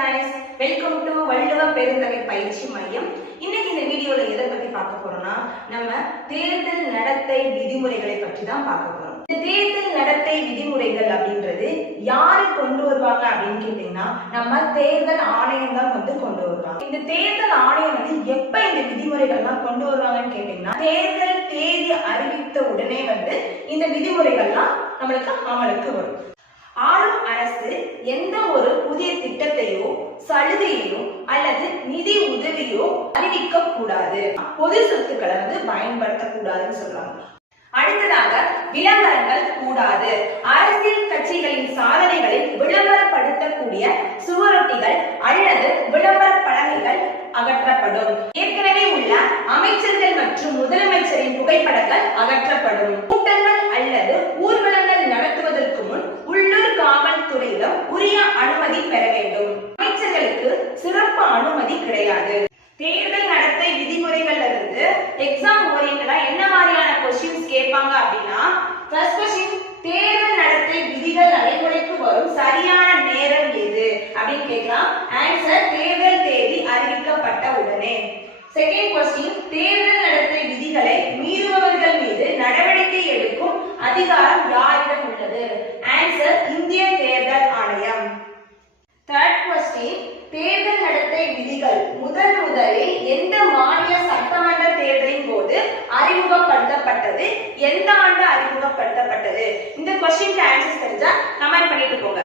guys, welcome to வள்ளுவ பெருந்தகை பயிற்சி மையம். இன்னைக்கு இந்த வீடியோல எதை பத்தி பார்க்க போறோம்னா நம்ம தேர்தல் நடத்தை விதிமுறைகளை பற்றி தான் பார்க்க போறோம். இந்த தேர்தல் நடத்தை விதிமுறைகள் அப்படின்றது யாரு கொண்டு வருவாங்க அப்படின்னு கேட்டீங்கன்னா நம்ம தேர்தல் ஆணையம் தான் கொண்டு வருவாங்க. இந்த தேர்தல் ஆணையம் எப்ப இந்த விதிமுறைகள்லாம் கொண்டு வருவாங்கன்னு கேட்டீங்கன்னா தேர்தல் தேதி அறிவித்த உடனே இந்த விதிமுறைகள்லாம் நம்மளுக்கு அமலுக்கு வரும். ஆளும் அரசு எந்த ஒரு புதிய திட்டத்தையோ சலுகையோ அல்லது நிதி உதவியோ அறிவிக்க கூடாது, பொது சொத்துக்களை பயன்படுத்தக்கூடாதுன்னு சொல்றாங்க. அடுத்ததாக விளம்பரங்கள் கூடாது. அரசியல் கட்சிகளின் சாதனைகளை விளம்பரப்படுத்தக்கூடிய சுவரொட்டிகள் அல்லது விளம்பர பலகைகள் அகற்றப்படும். ஏற்கனவே உள்ள அமைச்சர்கள் மற்றும் முதலமைச்சரின் புகைப்படங்கள் அகற்றப்படும். கூட்டங்கள் அல்லது ஊர்வலங்கள் நடத்துவதற்கு முன் உள்ளூர் காவல்துறையிடம் உரிய அனுமதி பெற வேண்டும். அமைச்சர்களுக்கு சிறப்பு அனுமதி கிடையாது. தேர்தல் நடத்தை விதிமுறைகள்ல இருந்து எக்ஸாம் ஓரியன்டா என்ன மாதிரியான क्वेश्चंस கேட்பாங்க அப்படின்னா, ஃபர்ஸ்ட் क्वेश्चन தேர்தல் நடத்தை விதிகள் நடைமுறைக்கு வரும் சரியான நேரம் எது அப்படின்னு கேட்கலாம். ஆன்சர் தேர்தல் தேதி அறிவிக்கப்பட்ட உடனே. செகண்ட் क्वेश्चन தேர்தல் நடத்தை விதிகளை மீறுபவர்கள் மீது நடவடிக்கை எடுக்கும் அதிகாரம் யாரிடம் உள்ளது? ஆன்சர் இந்திய தேர்தல் ஆணையம். தேர்ட் क्वेश्चन தேர்தல் நடத்தை விதிகள் முதலில் எந்த மாநில சட்டமன்ற தேர்தலின் போது அறிமுகப்படுத்தப்பட்டது, எந்த ஆண்டு அறிமுகப்படுத்தப்பட்டது? இந்த क्वेश्चनக்கு ஆன்சர் தெரிஞ்சா கமெண்ட் பண்ணிட்டு போங்க.